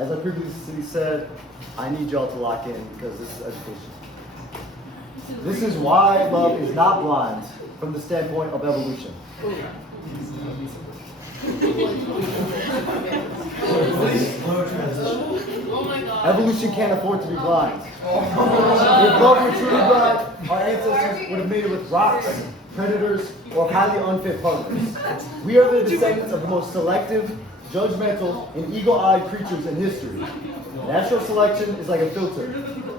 As I previously said, I need y'all to lock in because this is education. This is why love is not blind from the standpoint of evolution. Evolution can't afford to be blind. If love were truly blind, our ancestors would have made it with rocks, predators, or highly unfit partners. We are the descendants of the most selective, judgmental, and eagle-eyed creatures in history. Natural selection is like a filter.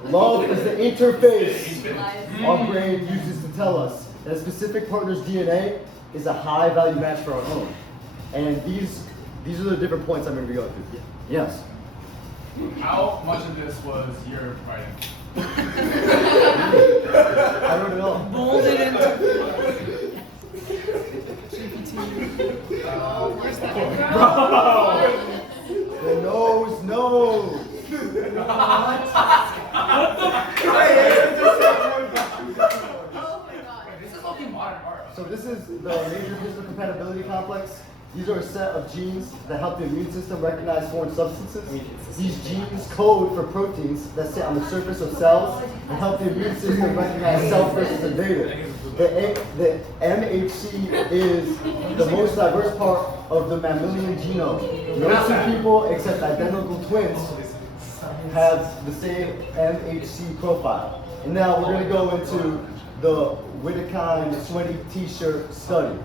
Love is the interface our brain uses to tell us that a specific partner's DNA is a high-value match for our own. And these are the different points I'm going to be going through. Yes? How much of this was your writing? I wrote it all. Mold it into Where's that? The nose knows. What? This is fucking modern art. So this is the major histocompatibility complex. These are a set of genes that help the immune system recognize foreign substances. These genes code for proteins that sit on the surface of cells and help the immune system recognize self versus invader. The MHC is the most diverse part of the mammalian genome. No two people except identical twins have the same MHC profile. And now we're going to go into the Whittekine sweaty t-shirt study.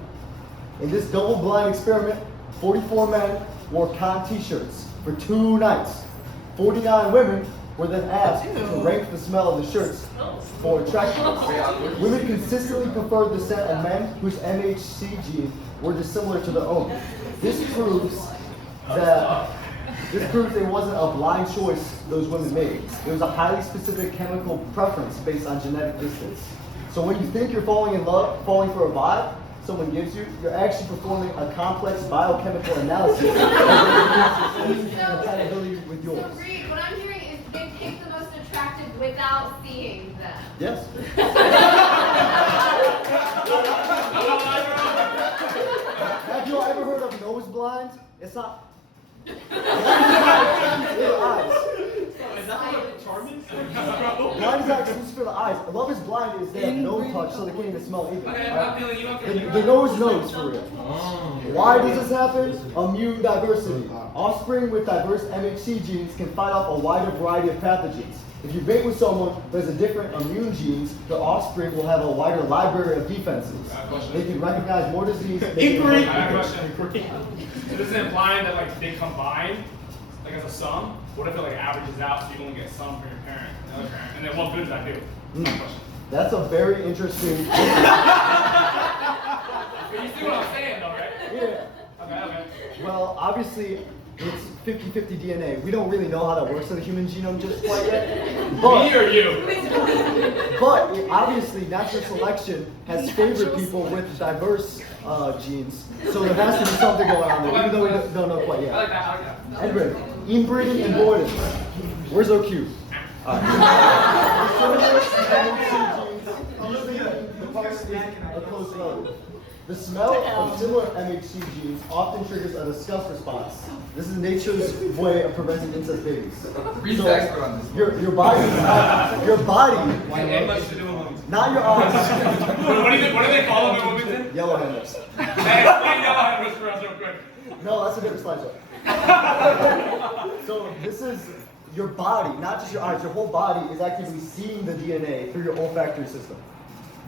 In this double-blind experiment, 44 men wore cotton t-shirts for 2 nights. 49 women were then asked to rank the smell of the shirts for attractiveness. Women consistently preferred the scent of men whose MHC gene were dissimilar to their own. This proves it wasn't a blind choice those women made. It was a highly specific chemical preference based on genetic distance. So when you think you're falling in love, falling for a vibe someone gives you, you're actually performing a complex biochemical analysis of compatibility with yours. So Reid, what I'm hearing is they pick the most attractive without seeing them. Yes. Have you ever heard of nose blind? It's not. Eyes. Blind is not exclusive for the eyes. Love is blind is they have no touch, so they can't even smell either. The nose knows for real. Why does this happen? Immune diversity. Offspring with diverse MHC genes can fight off a wider variety of pathogens. If you mate with someone who has a different immune genes, the offspring will have a wider library of defenses. They can recognize more disease. I have a question. So this is implying that like they combine, like as a sum. What if it like averages out so you only get some from your parent, another parent, and then what good does that do? Question. That's a very interesting. But you see what I'm saying, though, right? Yeah. Okay. Well, obviously, it's 50-50 DNA. We don't really know how that works in the human genome just quite yet. Me or you? But obviously, natural selection has favored people with diverse genes. So there has to be something going on there, even though we don't know quite yet. I like that. Edward, inbreeding and avoidance. Where's OQ? The smell of similar MHC genes often triggers a disgust response. This is nature's way of preventing incest babies. Reid's the expert on this. Your body, not your eyes. What do they call them in Wilmington? Yellowhammers. Hey, explain yellowhammers for us real quick. No, that's a different slideshow. So this is your body, not just your eyes. Your whole body is actively seeing the DNA through your olfactory system.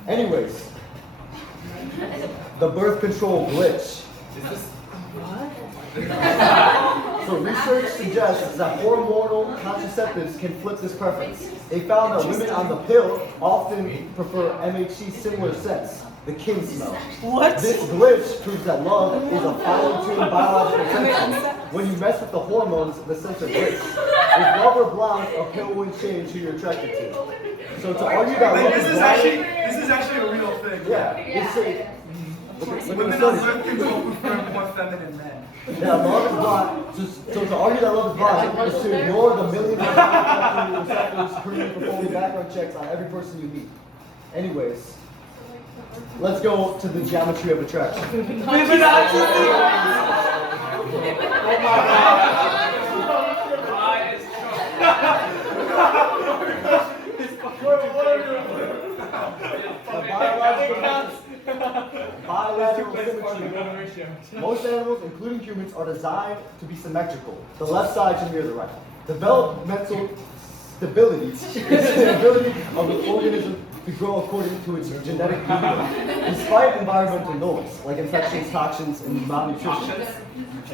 Anyways, the birth control glitch. So research suggests that hormonal contraceptives can flip this preference. They found that women on the pill often prefer MHC similar scents, the king smell. What? This glitch proves that love is a fine-tuned biological sensor. When you mess with the hormones, the sensor glitch. If love or blind, a pill wouldn't change who you're attracted to. So to argue that love is blind, This is actually a real thing. look at the Women on studies. birth control prefer more feminine men. Yeah, love is blind. So to argue that love is blind is to ignore the millions of receptors screening performing background checks on every person you meet. Anyways, let's go to the geometry of attraction. Most animals, including humans, are designed to be symmetrical. The left side should mirror the right. Developmental stability is the ability of an organism to grow according to its genetic makeup, despite environmental noise, like infections, toxins, and malnutrition.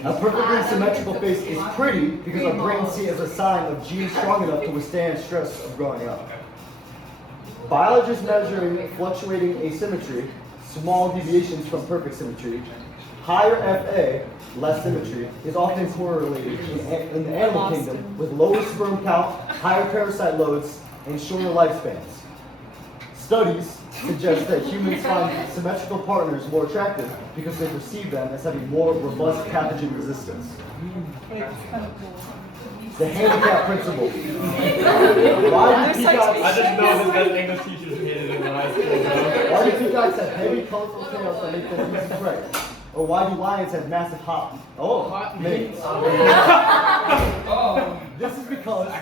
A perfectly symmetrical face is pretty because our brains see it as a sign of genes strong enough to withstand stress of growing up. Biologists measuring fluctuating asymmetry, small deviations from perfect symmetry, higher FA, less symmetry, is often correlated in the animal kingdom with lower sperm count, higher parasite loads, and shorter lifespans. Studies suggest that humans find symmetrical partners more attractive because they perceive them as having more robust pathogen resistance. The handicap principle. Why do peacocks? I just know that English teachers hated it when I was Why do peacocks have heavy, colorful tails that make them easy prey? Or why do lions have massive manes? This is because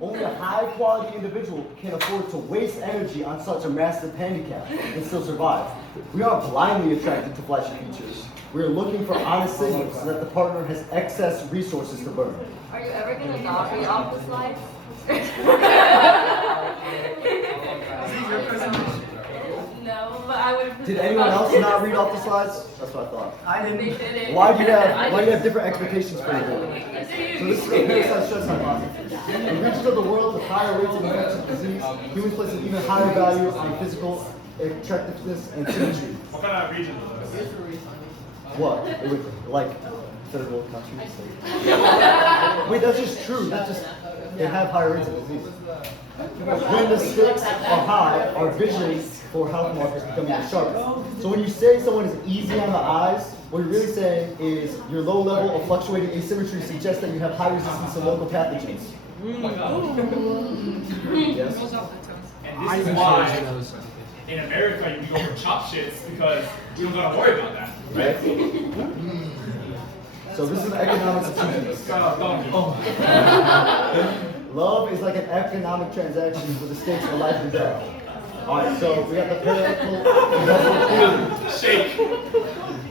only a high-quality individual can afford to waste energy on such a massive handicap and still survive. We aren't blindly attracted to flashy features. We are looking for honest signals so that the partner has excess resources to burn. Are you ever gonna not read off the slides? No, but I would. Did anyone else not read off the slides? That's what I thought. I They didn't. didn't. Why do you have different expectations for your board? So this is a parasite stress hypothesis. In regions of the world with higher rates of infectious disease, humans place an even higher value on physical attractiveness and symmetry. What kind of region is this? What? It would, like third world countries? Wait, that's just true. That's just they have higher rates of disease. When the stakes are high, our vision for health markers become even sharper. So when you say someone is easy on the eyes, what you're really saying is your low level of fluctuating asymmetry suggests that you have high resistance to local pathogens. Yes? And this is why in America you go for chop shits because we don't gotta worry about that, right? So this is the economics of choosing. Oh. Love is like an economic transaction with the stakes of life and death. Alright, so we got the parental investment theory. Shake.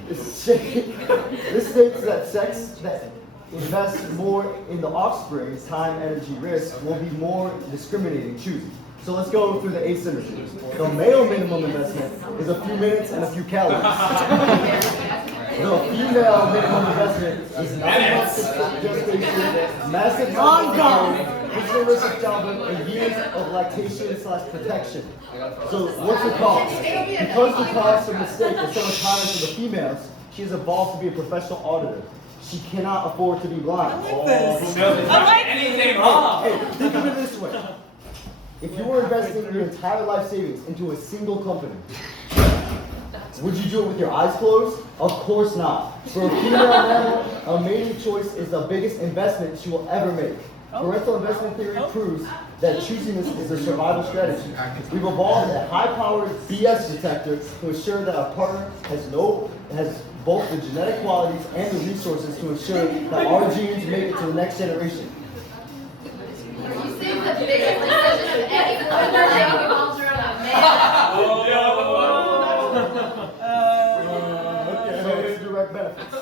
This states that sex that invests more in the offspring's time, energy, risk will be more discriminating, choosy. So let's go through the asymmetry. The male minimum investment is a few minutes and a few calories. The female minimum investment is 9 months of gestation, massive physical risk of childbirth, and years of lactation/protection. So what's the cost? Because the cost of mistake is so much higher for the females, she has evolved to be a professional auditor. She cannot afford to be blind. Anything wrong. Hey, think of it this way. If you were investing your entire life savings into a single company, would you do it with your eyes closed? Of course not. For a female mammal, a mating choice is the biggest investment she will ever make. Parental investment theory proves that choosiness is a survival strategy. We've evolved a high-powered BS detector to ensure that our partner has both the genetic qualities and the resources to ensure that our genes make it to the next generation. You say the biggest decision of any partner that revolves around a man. So it's direct benefits.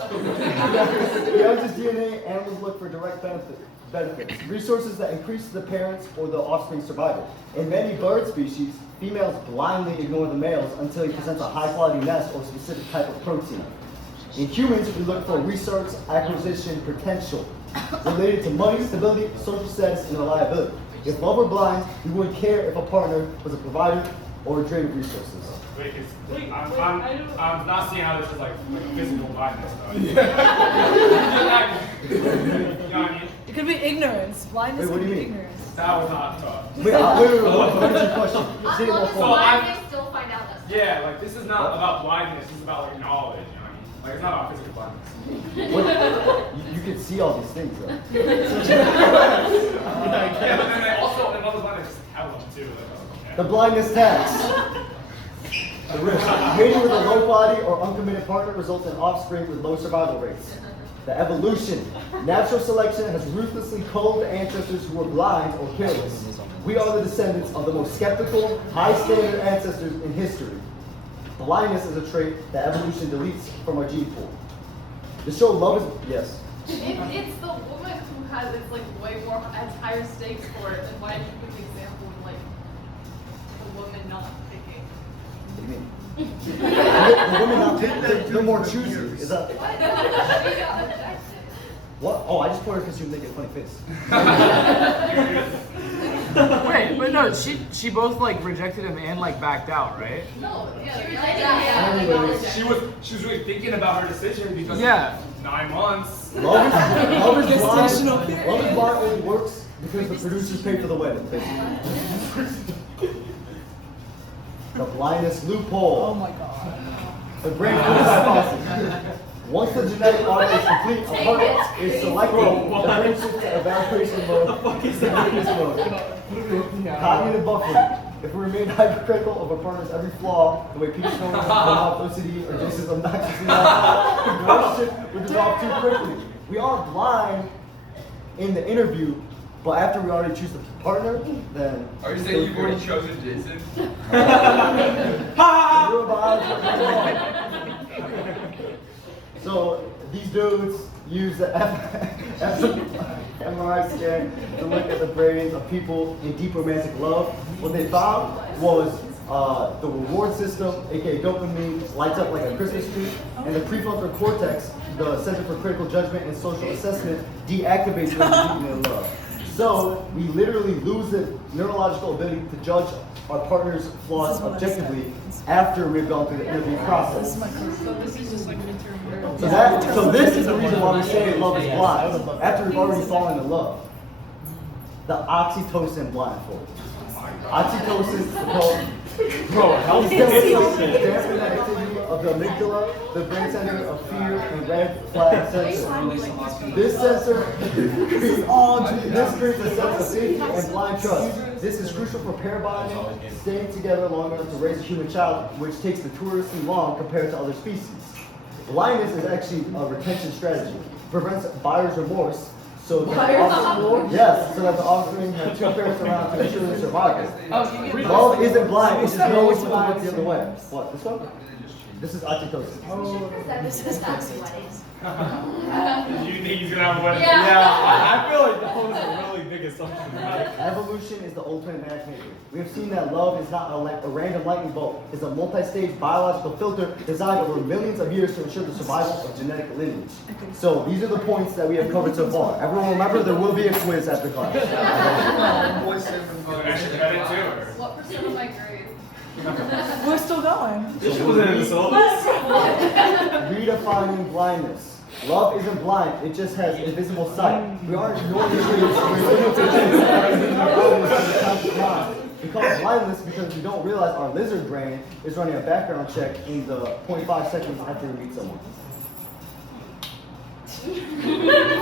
Beyond just DNA, animals look for direct benefits. Resources that increase the parents' or the offspring's survival. In many bird species, females blindly ignore the males until he presents a high-quality nest or specific type of protein. In humans, we look for resource acquisition potential related to money, stability, social status, and reliability. If love were blind, we wouldn't care if a partner was a provider or a drain of resources. Wait, I'm not seeing how this is like a physical blindness though. You know what I mean? It could be ignorance. Blindness Wait, what could do you be mean? ignorance. That was not tough. Wait, what is your question? Say it more Unless formally. blind, they still find out that. Yeah, like this is not about blindness, this is about like knowledge, you know what I mean? Like it's not about physical blindness. What? You can see all these things, though. Yeah, but then they also another blindness is have them too. Like, okay. The blindness tax. The risk. Mating with a low body or uncommitted partner results in offspring with low survival rates. The evolution. Natural selection has ruthlessly culled ancestors who were blind or careless. We are the descendants of the most skeptical, high-standard ancestors in history. Blindness is a trait that evolution deletes from our gene pool. The show Love is, yes. It's the woman who has, it's like way more, has higher stakes for it. Then why did you give the example of like the woman not picking? What do you mean? The women not picking, they're more choosy. Is that, What? She got rejected. what? Oh, I just pointed because she was making a funny face. Wait, but no, she both like rejected him and like backed out, right? No, yeah, She was really thinking about her decision because Yeah. 9 months. Love is blind. Gestational Love is blind only works because the producers pay for the wedding, basically. The blindness loophole. Oh my god. The brain hypothesis. Once the genetic audit is complete, a partner is selected. The brain shifts to evaluation mode. mode. Cognitive buffering. If we remain hypercritical of our partner's every flaw, the way Peter Snowden developed OCD or Jason's obnoxiously loud, the relationship would dissolve too quickly. We are blind in the interview, but after we already choose the partner, then. Are you saying you've already chosen Jason? Real biology. So these dudes use the MRI scan to look at the brains of people in deep romantic love. What they found was the reward system, aka dopamine, lights up like a Christmas tree, and the prefrontal cortex, the Center for Critical Judgment and Social Assessment, deactivates when we're deep in love. So we literally lose the neurological ability to judge our partner's flaws objectively after we've gone through the interview process. So this is just like midterm. So this is the reason why we say love is blind. After we've already fallen in love. The oxytocin blindfold. Oxytocin is called helps dampen the activity of the amygdala, the brain center of fear and red flag sensor. This sensor creates a sense of safety and blind trust. This is crucial for pair bonding, staying together long enough to raise a human child, which takes notoriously long compared to other species. Blindness is actually a retention strategy. Prevents buyer's remorse. So that so that the offspring have two parents around to ensure their survival. Love isn't blind, it's just always blind the other way. What, this one? This is oxytocin. This is oxytocin. Do you think he's gonna have a wedding? I feel like that was a really big assumption. Evolution is the ultimate matchmaker. We have seen that love is not a random lightning bolt. It's a multi-stage biological filter designed over millions of years to ensure the survival of genetic lineage. So these are the points that we have covered so far. Everyone remember there will be a quiz after class. What percent of my grade? We're still going. This was in the syllabus. Redefining blindness. Love isn't blind, it just has invisible sight. We aren't ignoring the truth, we're we call it blindness because we don't realize our lizard brain is running a background check in the 0.5 seconds after we meet someone.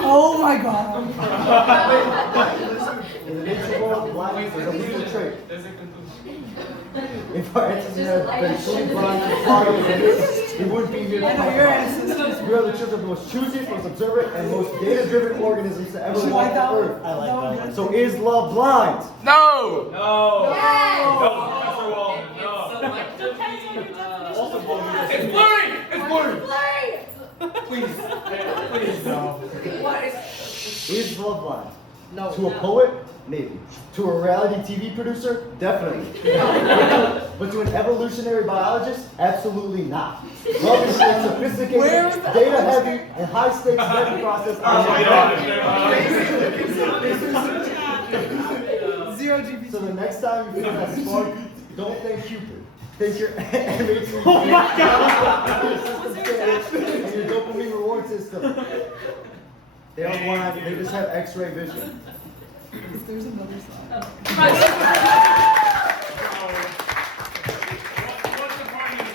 Oh my god. In the nature world, blindness is a legal trait. If our ancestors had been truly blind to follow we wouldn't be here to I know talk your about it. ancestors. We are the children of the most choosiest, most observant, and most data-driven organisms to ever Should walk I the go? earth. I like that. So is love blind? No! No. Yes! No, Professor Walden, no. Also, It's blurry! It's blurry! please, please no. Is love blind? No. To a poet? Maybe. To a reality TV producer? Definitely. But to an evolutionary biologist? Absolutely not. Love is a sophisticated, data-heavy, and high-stakes vetting process. Zero GP. So the next time you feel that spark, don't think Cupid. Think your MHC Oh my and your dopamine reward system. They are blind, they just have X-ray vision. If there's another side.